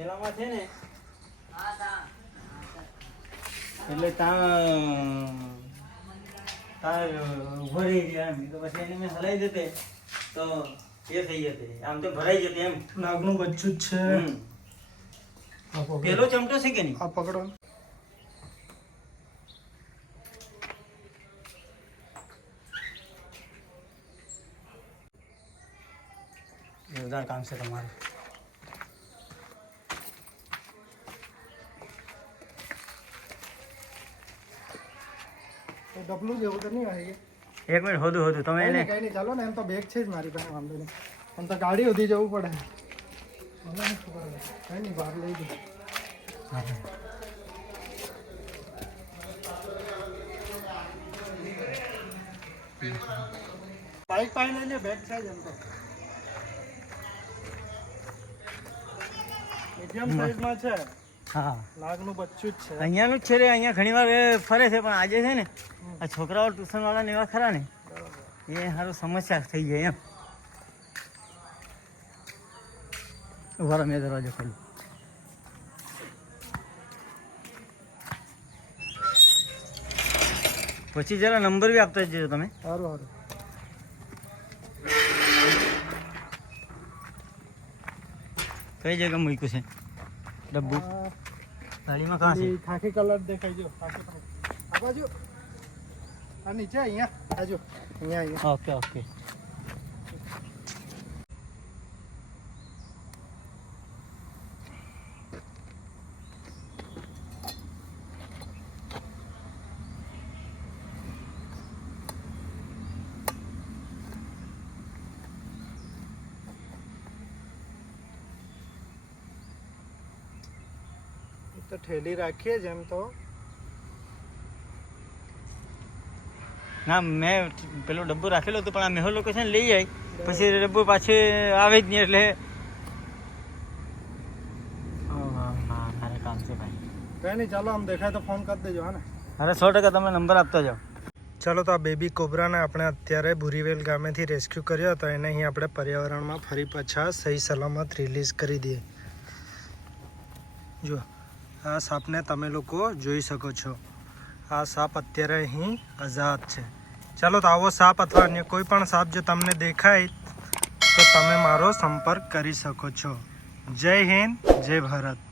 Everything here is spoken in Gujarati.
પેલામાં છે ને? એટલે ત્યાં ત્યાં ઊભો રહી ગયા એમ. તો પછી એને મેં હલાવી દેતે તો એ થઈ જતે આમ તો ભરાઈ જતે એમ. નાગનું બચ્ચું જ છે. પેલો ચમટો છે કે નહીં? આ પકડો. જોરદાર કામ છે તમારું. ડબલું જેવું તો નહીં હોય. એક મિનિટ હોદું હોદું તમે એને કઈ નહીં. ચાલો ને એમ તો બેગ છે જ મારી પાસે વાંધો નહીં. એમ તો ગાડી સુધી જવું પડે. મને નહીં ખબર કઈ નહીં બહાર લઈ દઉં બાઈક પાસે લઈ લે બેગ છે જ એમ તો. મીડિયમ સાઈઝમાં છે. હા. નાગનું બચ્ચું જ છે. અહીંયાનું જ છે રે અહીંયા ઘણી વાર ફરે છે પણ આજે છે ને આ છોકરાઓ ટ્યુશન વાળા ને એવા ખરા ને એ સારું સમસ્યા થઈ જાય એમ. ઊભા મેં દરવાજો ખોલું પછી જરા નંબર બી આપતા જજો તમે. સારું સારું કઈ જગ્યા મૂક્યું છે? ડબ્બુ. થાળીમાં કાં છે? ખાખી કલર દેખાય જો આ બાજુ. આ નીચે અહીંયા. આજો અહીંયા અહીંયા. Okay okay. તો ઠેલી રાખીએ જ એમ તો. ના મેં પેલો ડબ્બો રાખેલો હતો પણ આ મેહો લોકો છે ને લઈ જાય પછી ડબ્બો પાછી આવે જ નહીં એટલે. મારે કામ છે ભાઈ કઈ નહીં ચાલો આમ દેખાય તો ફોન કરી દેજો હા ને અરે સો ટકા તમે નંબર આપતા જાઓ. ચાલો તો આ બેબી કોબરાને આપણે અત્યારે ભૂરીવેલ ગામેથી રેસ્ક્યુ કર્યો હતો. એને અહીં આપણે પર્યાવરણમાં ફરી પાછા સહી સલામત રિલીઝ કરી દઈએ. જો આ સાપને તમે લોકો જોઈ શકો છો. આ સાપ અત્યારે અહીં આઝાદ છે. ચાલો તો આવો સાપ અથવા અન્ય કોઈ પણ સાપ જો તમને દેખાય, તો તમે મારો સંપર્ક કરી શકો છો. જય હિન્દ, જય ભારત.